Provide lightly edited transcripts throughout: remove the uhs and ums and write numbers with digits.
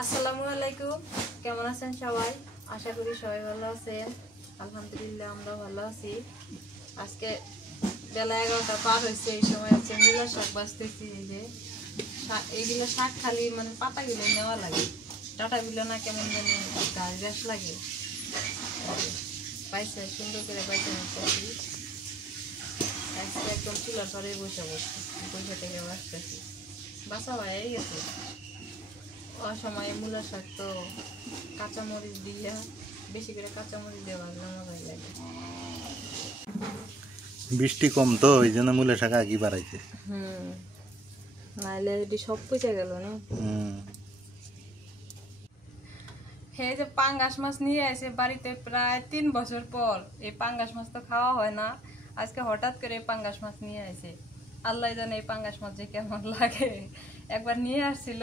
আসসালামু আলাইকুম, কেমন আছেন সবাই? আশা করি সবাই ভালো আছেন। আলহামদুলিল্লাহ আমরা ভালো আছি। আজকে বেলা 11টা পার হয়েছে, এই সময় হচ্ছে মূলা শাক বাঁচতেছি। এই যে এইগুলো শাক খালি মানে পাতাগুলো নেওয়া লাগে, ডাটাগুলো না কেমন জানি গাছ গাছ লাগে। পাইছে সুন্দর করে পাইছে নিতেছি। আজকে একদম চুলার পরে বসে থেকে বাঁচতেছি। বাসা হয়ে গেছে। অসময়ে মূলা শাক তো কাঁচামরিচ দিয়ে, বেশি করে কাঁচামরিচ দিয়ে ভাজলে মজাই লাগে। বৃষ্টি কম তো ওই জন্য মূলা শাক আগে বাড়াইছে। নাইলে এটি সব পচে গেল না। হ্যাঁ, যে পাঙ্গাস মাছ নিয়ে আসে বাড়িতে প্রায় 3 বছর পর। এই পাঙ্গাস মাছ তো খাওয়া হয় না, আজকে হঠাৎ করে পাঙ্গাস মাছ নিয়ে আসে। আল্লাহ জানে এই পাঙ্গাস মাছ যে কেমন লাগে। একবার নিয়ে আসছিল,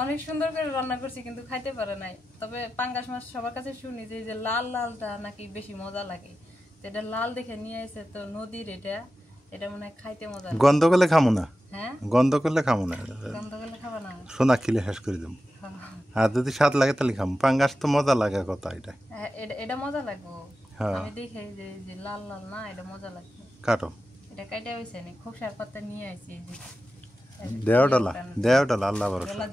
অনেক সুন্দর করে রান্না করছি কিন্তু খাইতে পারে নাই। তবে পাঙ্গাস মাছ সবার কাছে শুনি যে যে লাল লালটা নাকি বেশি মজা লাগে। তো এটা লাল দেখে নিয়ে আসে, তো নদীর এটা মনে হয় খাইতে মজা। গন্ধ করলে খামো না। হ্যাঁ, গন্ধ করলে খামো না, গন্ধ করলে খাবা না। সোনা খিলে শেষ করে দেবো। আর যদি স্বাদ লাগে তাহলে খামো। পাঙ্গাস তো মজা লাগে কথা। এটা মজা লাগবে। হ্যাঁ, আমি দেখে যে লাল লাল না, এটা মজা লাগবে। কাটো। এটা কাইটা হইছে না, খোসার পাতা নিয়ে আইছি। দেও ডালা আল্লাহ ভরসা।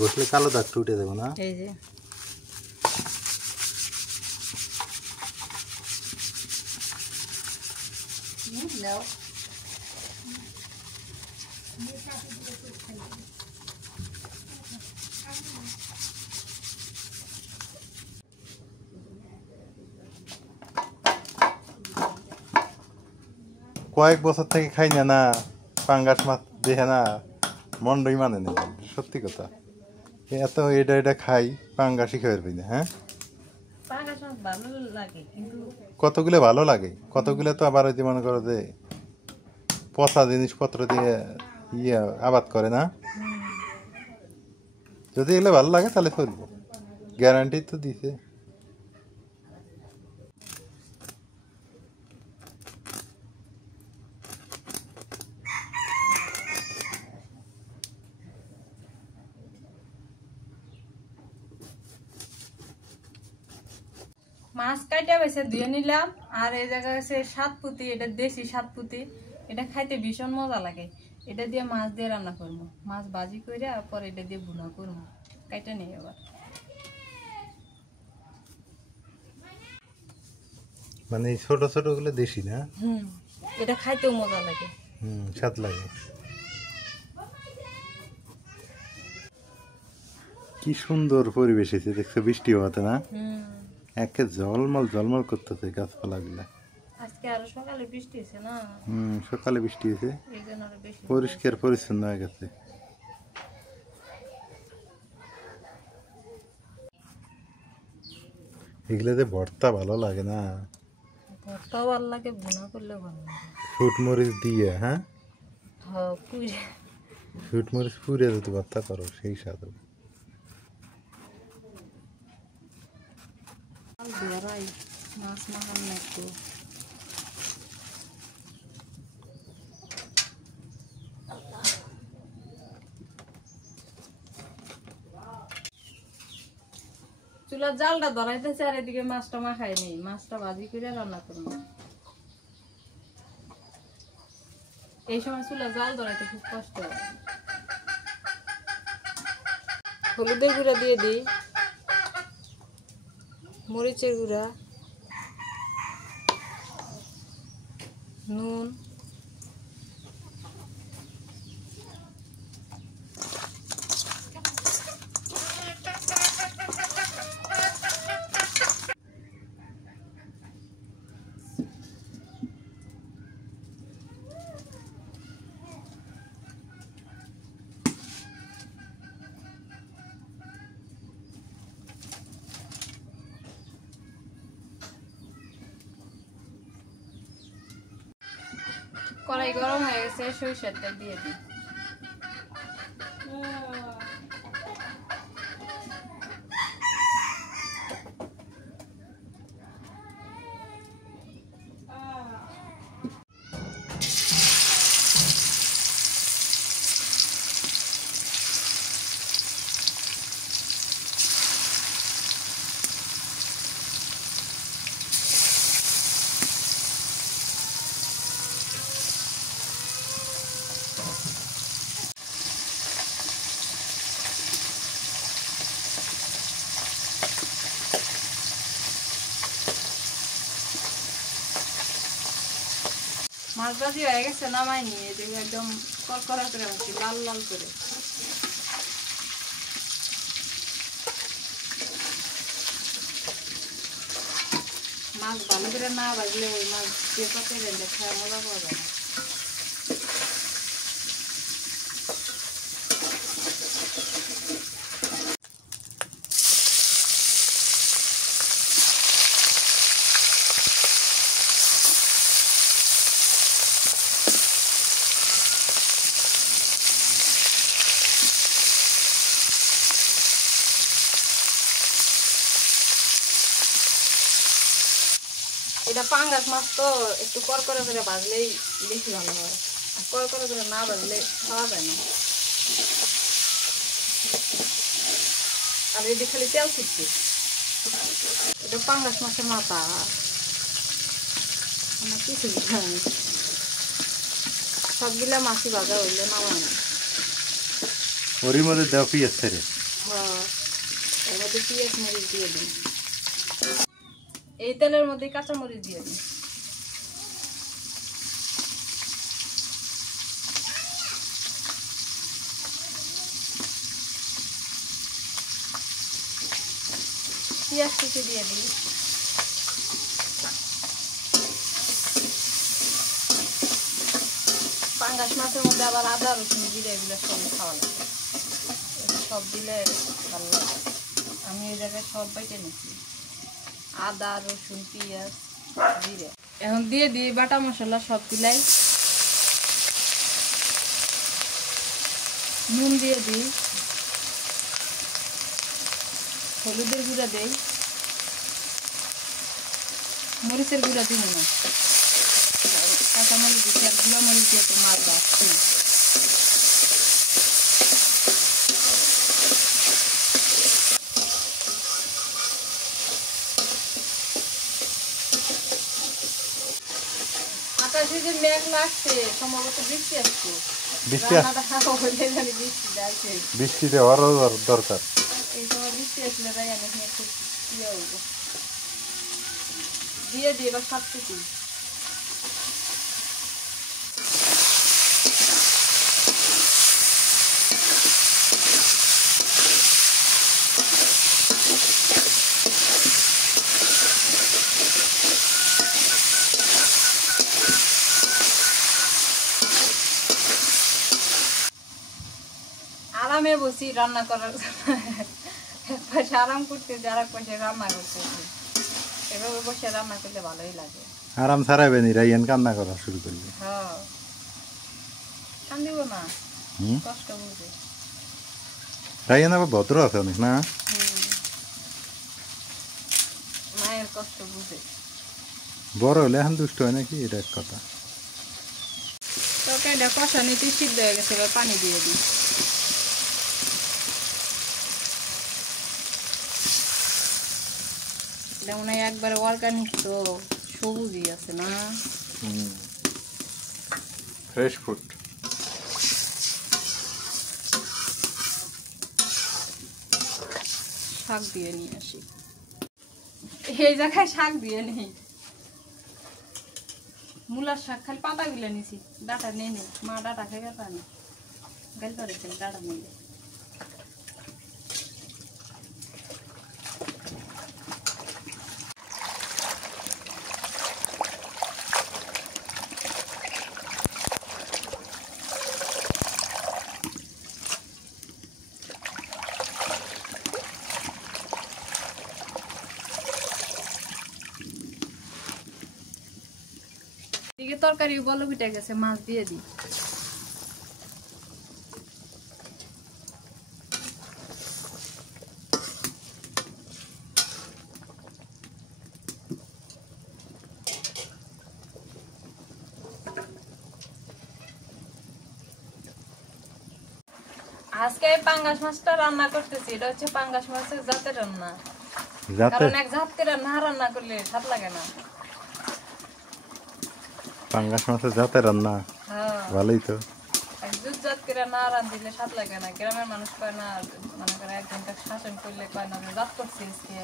ঘষলে কালো দাগ উঠে দেবো না। এই যে দাও। কয়েক বছর থেকে খাই না পাঙ্গাস মাছ দেখে না মন্ডই মানে নেই, সত্যি কথা। এত এটা খাই, পাঙ্গাসই খাই পাই না। হ্যাঁ, পাঙ্গাস মাছ ভালো লাগে কিন্তু কতগুলো ভালো লাগে, কতগুলো তো আবার ওই মনে করো যে পচা জিনিসপত্র দিয়ে আবাদ করে না। যদি এগুলো ভালো লাগে তাহলে চলবো, গ্যারান্টি তো দিছে। মাছ কাটা বেছে ধুয়ে নিলাম। আর এই জায়গায় আছে সাতপুতি, এটা দেশি সাতপুতি। এটা খাইতে ভীষণ মজা লাগে। এটা দিয়ে মাছ দিয়ে রান্না করবো, মাছ ভাজি করে পর এটা দিয়ে ভুনা করবো। কাইটা নেই আবার। মানে এই ছোট ছোট গুলো দেশি না। এটা খাইতেও মজা লাগে। স্বাদ লাগে। কি সুন্দর পরিবেশ হয়েছে দেখছো, বৃষ্টি হওয়াতে না। একে জলমল করতেছে গাছপালা গুলা। আজকে আরো সকালে বৃষ্টি হয়েছে না। সকালে বৃষ্টি হয়েছে, এই জন্য আরো বেশি পরিষ্কার পরিচ্ছন্ন হয়ে গেছে। এগুলাতে ভর্তা ভালো লাগে না। ভর্তাও ভালো লাগে, ভুনা করলে ভালো লাগে। শুট মরিচ দিয়ে। হ্যাঁ, পুরে শুট মরিচ পুড়ে যদি ভর্তা করো সেই স্বাদ হবে। মাছ মাখান না একটু। চুলার জালটা ধরাইতেছে আর এদিকে মাছটা মাখাই নেই। মাছটা ভাজি করে রান্না করবো। এই সময় চুলার জাল ধরাইতে খুব কষ্ট হয়। হলুদের গুঁড়া দিয়ে দিই, মরিচের গুঁড়া, নুন, কড়াই গরম হয়ে গেছে, সরিষার তেল দিয়ে দিই। মাছ ভাজি হয়ে গেছে, নামাই নিয়ে যে একদম করকরা করে ভাজি, লাল লাল করে। মাছ ভালো করে না ভাজলে ওই মাছ দিয়ে পাতে গেলে খাওয়া মজা পাওয়া যায় না। এটা পাঙ্গাস মাছ তো একটু করকরা করে ভাজলেই বেশি ভালো হয়, আর করকরা করে না ভাজলে খাওয়া যায় না। আর এটি খালি তেল ছিটছে। এটা পাঙ্গাস মাছের মাথা, আমার কিছু জানি সবগুলা মাছই ভাজা হইলে নামায় না। ওরই মধ্যে দেওয়া পেঁয়াজ ছেড়ে। হ্যাঁ, এর মধ্যে পেঁয়াজ মরিচ দিয়ে দিন, এই তেলের মধ্যে কাঁচা মরিচ দিয়ে দিন। পেঁয়াজ কুচি দিয়ে দিই। পাঙ্গাস মাছের মধ্যে আবার আদা রসুন জিরে এগুলো সব খাওয়া লাগে, সব দিলে ভালো লাগে। আমি এই জায়গায় সব বেটে নিচ্ছি, আদা রসুন পেঁয়াজ জিরে। এখন দিয়ে দিই বাটা মশলা সবগুলাই। নুন দিয়ে দিই, হলুদের গুঁড়া দেই, মরিচের গুঁড়া দিই না, কাঁচা মরিচ দিচ্ছি আর গুঁড়া মরিচ দিয়ে তো মাছ ভাজছি। আকাশে যে মেঘ লাগছে, সম্ভবত বৃষ্টি আসছে। বৃষ্টিতে হওয়ারও দরকার। এই সময় বৃষ্টি আসলে তাই আমি একটু ইয়ে হইব দিয়ে দিই এবার সব কিছু। আরামে বসি রান্না করার জন্য, এক পাশে আরাম করতেছি আর এক পাশে রান্না করতেছি। এভাবে বসে রান্না করলে ভালোই লাগে। আরাম ছাড়াবেন রাইয়ান কান্না করা শুরু করলে। হ্যাঁ, কান দিব না, কষ্ট বুঝে। রাইয়ান আবার ভদ্র আছে অনেক না, মায়ের কষ্ট বুঝে। বড় হলে এখন দুষ্ট হয় নাকি, এটা এক কথা। তরকারিটা কষা নিতে সিদ্ধ হয়ে গেছে, এবার পানি দিয়ে দিই। এটা মনে হয় একবারে অর্গানিক, তো সবুজই আছে না, ফ্রেশ ফুড। শাক দিয়ে নিয়ে আসি, এই জায়গায় শাক দিয়ে নিই। মূলার শাক খালি পাতা গুলো নিছি, ডাটা নিয়ে নি, মা ডাটা খেয়ে গেছে না, গেল করেছেন ডাটা নিয়ে। এদিকে তরকারি বলো পিঠে গেছে, মাছ দিয়ে দিই। আজকে পাঙ্গাস মাছটা রান্না করতেছি, এটা হচ্ছে পাঙ্গাস মাছের জাতের রান্না। কারণ এক জাত করে না রান্না করলে স্বাদ লাগে না। পাঙ্গাস মাছের জাতের রান্না, ভালোই তো। এক জাত করে না রান্ধিলে স্বাদ লাগে না। গ্রামের মানুষ কয় না, মনে করে এক ঘন্টা শাসন করলে কয় না জাত করছি আজকে,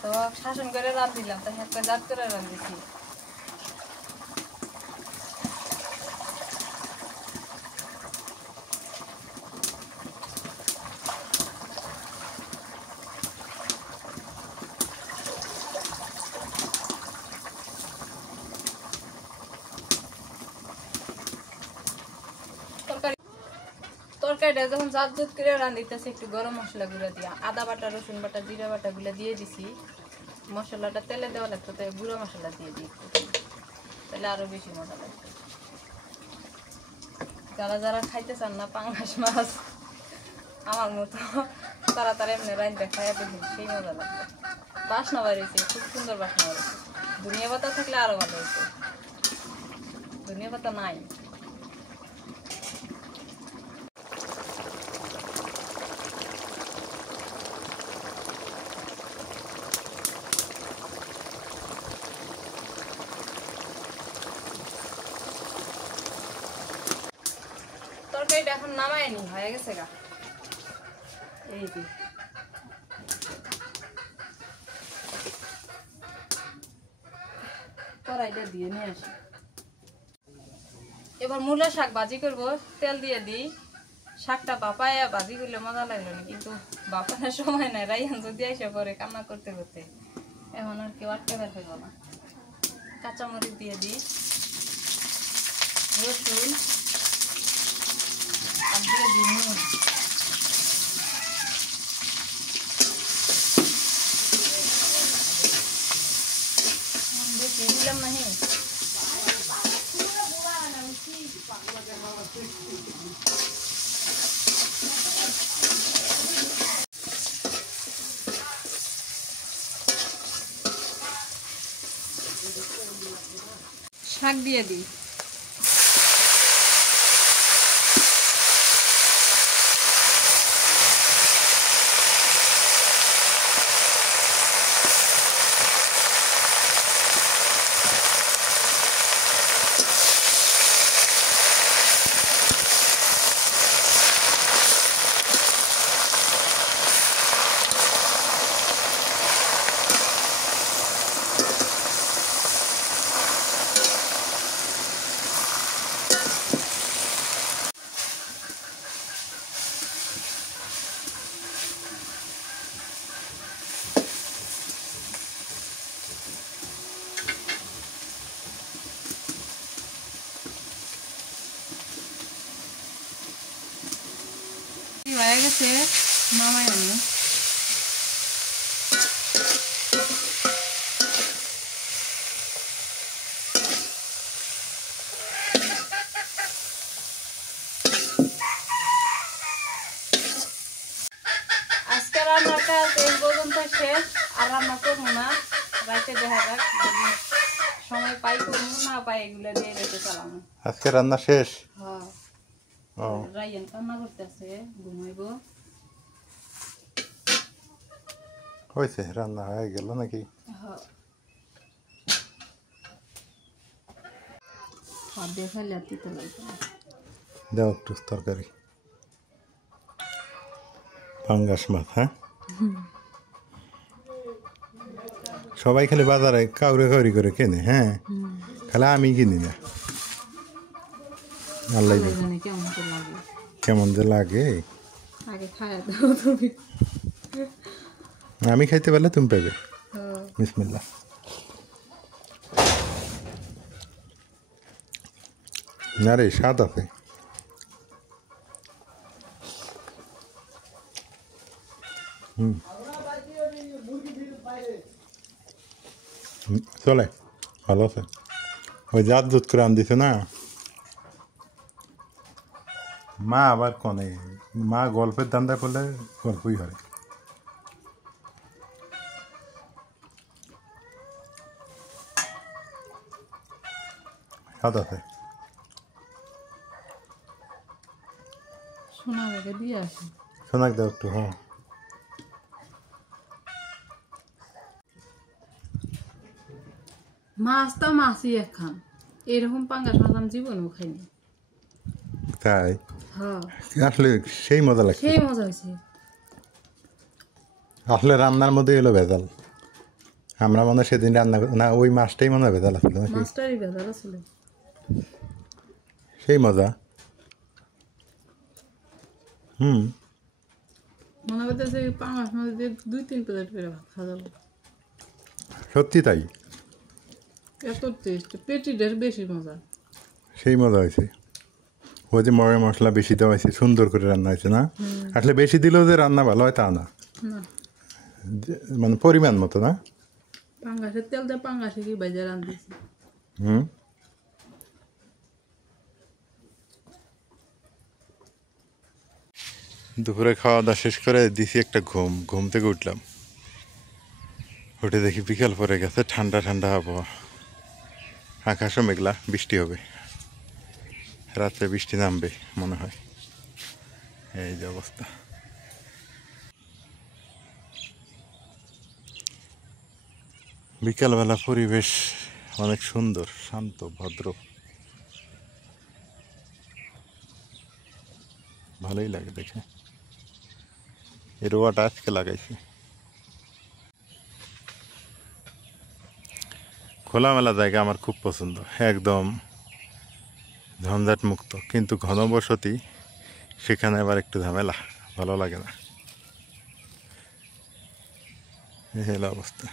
তো শাসন করে রান্ধিলাম, তাই একটা জাত করে রান্ধিছি। তরকারিটা যখন জাত জাত করে রান্ধিতেছি একটু গরম মশলা গুঁড়া দিয়া আদা বাটা রসুন বাটা জিরা বাটা গুলো দিয়ে দিছি মশলাটা তেলে দেওয়া লাগতো তাই গুঁড়ো মশলা দিয়ে দিই তাহলে আরো বেশি মজা লাগবে যারা যারা খাইতে চান না পাঙ্গাস মাছ আমার মতো তাড়াতাড়ি এমনি রান্না খাইয়া দেখুন সেই মজা লাগবে বাসনা বাড়িয়েছে খুব সুন্দর বাসনা বাড়িয়েছে ধনিয়া পাতা থাকলে আরো ভালো হয়েছে ধনিয়া পাতা নাই তরকারিটা এখন নামায়নি হয়ে গেছে গা এই যে কড়াইটা দিয়ে নিয়ে আসি এবার মূলা শাক ভাজি করব তেল দিয়ে দিই শাকটা বাপায়া ভাজি করলে মজা লাগলো না কিন্তু বাপানোর সময় নাই রাইয়ান যদি এসে পরে কান্না করতে করতে এখন আর কেউ আটকে বের হইব না কাঁচামরিচ দিয়ে দিই রসুন আর দিয়ে দিই নুন বেশি দিলাম না হে শাক দিয়ে দিই হয়ে গেছে নামাই আনি আজকে রান্নাটা এই পর্যন্ত শেষ আর রান্না করবো না রাইতে দেখা যাক সময় পাই করবো না পাই এগুলো দিয়ে রেখে চালাবো আজকে রান্না শেষ হ্যাঁ ও রাইয়ান কান্না করতেছে ঘুমাইবো হয়েছে রান্না হয়ে গেল নাকি হ্যাঁ হাত দিয়ে ফেলে আর দিতে লাগবে দাও একটু তরকারি পাঙ্গাস মাছ হ্যাঁ সবাই খালি বাজারে কাউরে কাউরি করে কেনে হ্যাঁ খালি আমি কিনি না আল্লাহ জানে কেমন যে লাগে আগে খায় দাও তুমি আমি খাইতে পারলে তুমি পাবে বিসমিল্লাহ না রে স্বাদ আছে চলে ভালো আছে ওই জাত দুধ করে আন দিছে না মা আবার কনে মা গল্পের দান্দা করলে গল্পই হয় স্বাদ আছে সোনা বেগে দিয়ে আসি শোনাক দাও একটু হ্যাঁ মাছ তো মাছই এখন এরকম পাঙ্গাস মাছ আমি জীবনেও খাইনি তাই হ্যাঁ আসলে সেই মজা লাগছে সেই মজা হয়েছে আসলে রান্নার মধ্যে এলো ভেজাল আমরা মনে হয় সেদিন রান্না না ওই মাছটাই মনে হয় ভেজাল আসলে নাকি মাছটারই ভেজাল আসলে সেই মজা মনে করতেছে পাঙ্গাস মাছ দিয়ে 2-3 প্লেট করে ভাত খাওয়া যাবে সত্যি তাই এত টেস্ট পেটিটার বেশি মজা সেই মজা হয়েছে ওই যে মশলা বেশি দেওয়া হয়েছে, সুন্দর করে রান্না হয়েছে না? আসলে বেশি দিলেও যে রান্না ভালো হয় তা না, না মানে পরিমাণ মতো না। পাঙ্গাসের তেল দিয়ে পাঙ্গাসে কি ভেজে রান্ধিছি। হুম। দুপুরে খাওয়া দাওয়া শেষ করে দিছি একটা ঘুম থেকে উঠলাম, উঠে দেখি বিকাল পরে গেছে, ঠান্ডা ঠান্ডা আবহাওয়া, আকাশও মেঘলা, বৃষ্টি হবে, রাত্রে বৃষ্টি নামবে মনে হয়। এই যে অবস্থা। বিকালবেলা পরিবেশ অনেক সুন্দর, শান্ত, ভদ্র, ভালোই লাগে দেখে। এই রোয়াটা আজকে লাগাইছি। খোলামেলা জায়গা আমার খুব পছন্দ, একদম ঝঞ্ঝাট মুক্ত, কিন্তু ঘনবসতি সেখানে আবার একটু ঝামেলা, ভালো লাগে না। এই হলো অবস্থা।